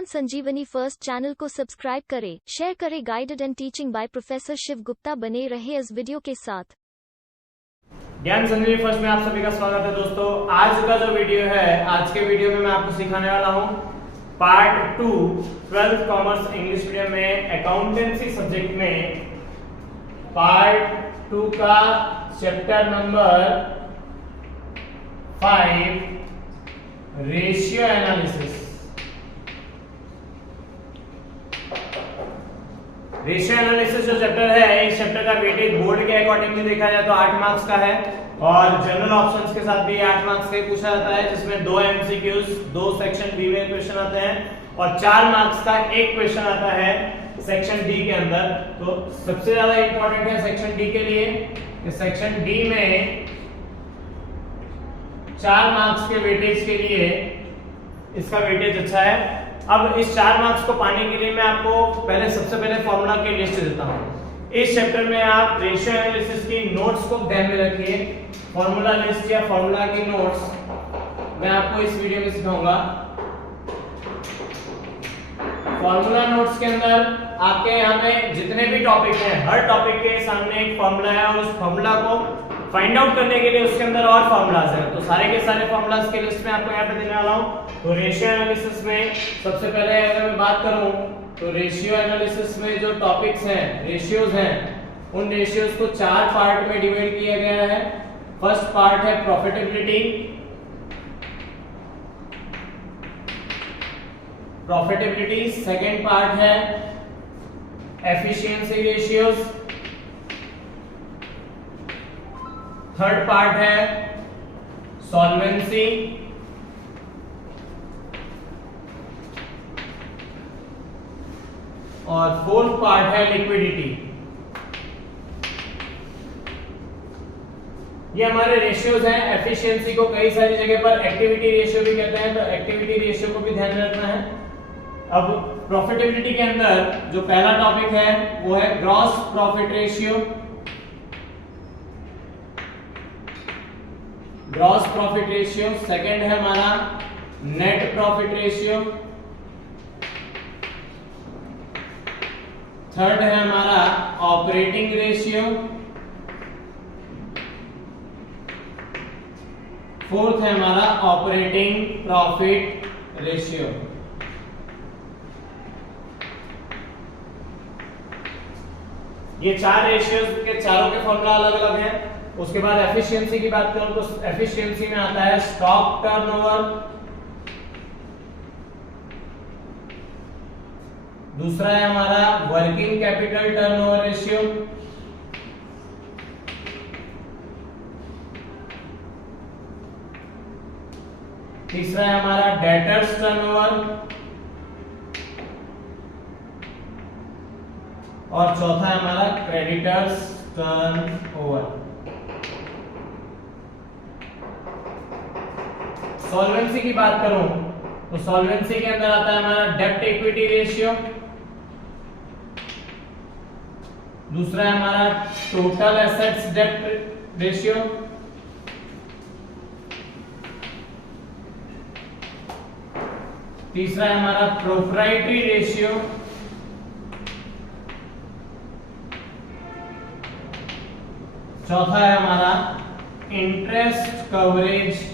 ज्ञान Sanjeevani first channel को subscribe करें, शेयर करें। Guided and teaching by professor Shiv Gupta बने रहे इस वीडियो के साथ। ज्ञान संजीवनी फर्स्ट में आप सभी का स्वागत है दोस्तों। आज का जो वीडियो है, आज के वीडियो में मैं आपको सिखाने वाला हूं part 2 12th commerce English medium में अकाउंटेंसी सब्जेक्ट में पार्ट 2 का chapter number 5 ratio analysis. Ratio analysis जो चैप्टर है, इस चैप्टर का वेटेज बोर्ड के अकॉर्डिंगली देखा जाए तो 8 मार्क्स का है और जनरल ऑप्शंस के साथ भी 8 मार्क्स का पूछा जाता है, जिसमें 2 एमसीक्यूज, 2 सेक्शन बी में क्वेश्चन आते हैं और 4 मार्क्स का एक क्वेश्चन आता है सेक्शन डी के अंदर। तो सबसे ज्यादा इंपॉर्टेंट है सेक्शन डी के लिए कि सेक्शन डी में 4 मार्क्स के वेटेज के लिए इसका वेटेज अच्छा है। अब इस 4 मार्क्स को पाने के लिए मैं आपको सबसे पहले फॉर्मूला की लिस्ट देता हूं। इस चैप्टर में आप रेशियो एनालिसिस की नोट्स को ध्यान में रखिए। फॉर्मूला लिस्ट या फॉर्मूला की नोट्स मैं आपको इस वीडियो में सिखाऊंगा। फॉर्मूला नोट्स के अंदर आपके यहाँ पे जितने भी टॉपिक हैं, हर टॉपिक के सामने एक फॉर्मूला है और उस फॉर्मूला को फाइंड आउट करने के लिए उसके अंदर और फॉर्मूलाज हैं। तो सारे के सारे फॉर्मूलाज की लिस्ट में आपको यहाँ पे देने वाला हूँ। तो रेशियो एनालिसिस में सबसे पहले अगर मैं बात करूँ तो रेशियो एनालिसिस में जो टॉपिक्स हैं, रेशियोज हैं, उन रेशियोज को 4 पार्ट में डिवाइड किया गया है। फर्स्ट पार्ट है प्रॉफिटेबिलिटी, सेकंड पार्ट है एफिशिएंसी रेशियोज, थर्ड पार्ट है सॉल्वेंसी, और फोर्थ पार्ट है लिक्विडिटी। ये हमारे रेशियोज हैं। एफिशिएंसी को कई सारी जगह पर एक्टिविटी रेशियो भी कहते हैं, तो एक्टिविटी रेशियो को भी ध्यान में रखना है। अब प्रॉफिटेबिलिटी के अंदर जो पहला टॉपिक है वो है gross profit ratio. Gross profit ratio second है हमारा नेट प्रॉफिट रेशियो, थर्ड है हमारा ऑपरेटिंग रेशियो, फोर्थ है हमारा ऑपरेटिंग प्रॉफिट रेशियो। ये 4 रेशियोज के चारों के फॉर्मूला अलग अलग हैं। उसके बाद एफिशिएंसी की बात करूं तो एफिशिएंसी में आता है स्टॉक टर्नओवर, दूसरा है हमारा वर्किंग कैपिटल टर्नओवर रेशियो, तीसरा है हमारा डेटर्स टर्नओवर और चौथा है हमारा क्रेडिटर्स टर्नओवर। सॉल्वेंसी की बात करूं तो सॉल्वेंसी के अंदर आता है हमारा डेब्ट इक्विटी रेशियो, दूसरा है हमारा टोटल एसेट्स डेब्ट रेशियो, तीसरा है हमारा प्रोप्राइटरी रेशियो, चौथा है हमारा इंटरेस्ट कवरेज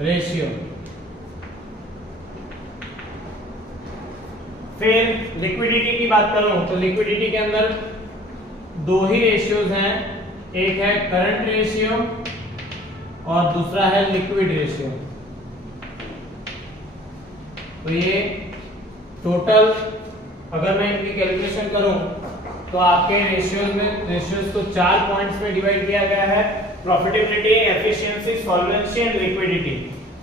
रेशियो। फिर लिक्विडिटी की बात करूं तो लिक्विडिटी के अंदर 2 ही रेशियोज हैं, एक है करंट रेशियो और दूसरा है लिक्विड रेशियो। तो ये टोटल अगर मैं इनकी कैलकुलेशन करूं तो आपके रेशियोज को 4 पॉइंट्स में डिवाइड किया गया है। Profitability, efficiency, solvency and liquidity.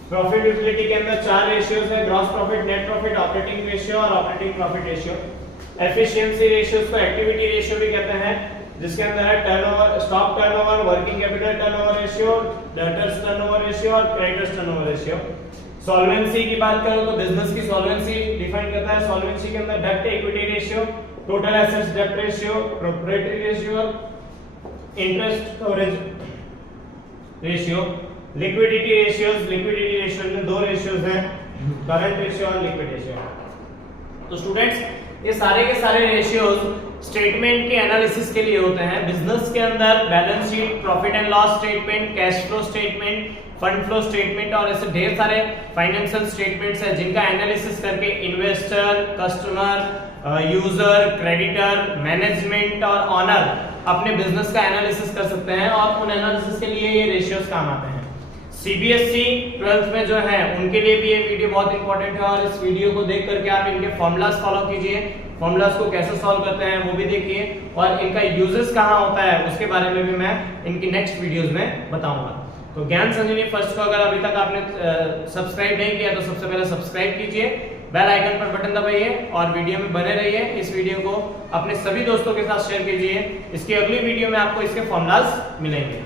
Profitability के अंदर 4 रेशियोज है, gross profit, net profit, operating ratio और operating profit ratio. Efficiency ratios को एक्टिविटी रेशियो भी कहते हैं, जिसके अंदर है turnover, stock turnover, working capital turnover ratio, debtors turnover ratio और क्रेडिटर्स टर्नओवर रेशियो। सॉल्वेंसी की बात करूं तो बिजनेस की सॉल्वेंसी डिफाइन करता है। सॉल्वेंसी के अंदर डेब्ट इक्विटी रेशियो, टोटल एसेट्स डेब्ट ratio, proprietary ratio, interest coverage ratio. Liquidity ratios में दो रेशियोज हैं, करंट रेशियो और लिक्विड रेशियो। तो स्टूडेंट्स ये सारे के सारे रेशियोज स्टेटमेंट के एनालिसिस के लिए होते हैं। बिजनेस के अंदर balance sheet, profit and loss statement, cash flow statement, fund flow statement और ऐसे ढेर सारे फाइनेंशियल स्टेटमेंट्स हैं जिनका एनालिसिस करके investor, customer, user, creditor, management और ऑनर अपने बिजनेस का एनालिसिस कर सकते हैं और उन एनालिसिस के लिए ये रेशियोज काम आते हैं। सीबीएसई 12th में जो है उनके लिए भी ये वीडियो बहुत इंपॉर्टेंट है और इस वीडियो को देख करके आप इनके फॉर्मूलाज फॉलो कीजिए, फॉर्मूलाज को कैसे सॉल्व करते हैं वो भी देखिए और इनका यूजेस कहाँ होता है उसके बारे में भी मैं इनकी नेक्स्ट वीडियोस में बताऊंगा। तो ज्ञान संजीवनी फर्स्ट को अगर अभी तक आपने सब्सक्राइब नहीं किया तो सबसे पहले सब्सक्राइब कीजिए, बेल आइकन पर बटन दबाइए और वीडियो में बने रहिए। इस वीडियो को अपने सभी दोस्तों के साथ शेयर कीजिए। इसकी अगली वीडियो में आपको इसके फॉर्मूलाज मिलेंगे।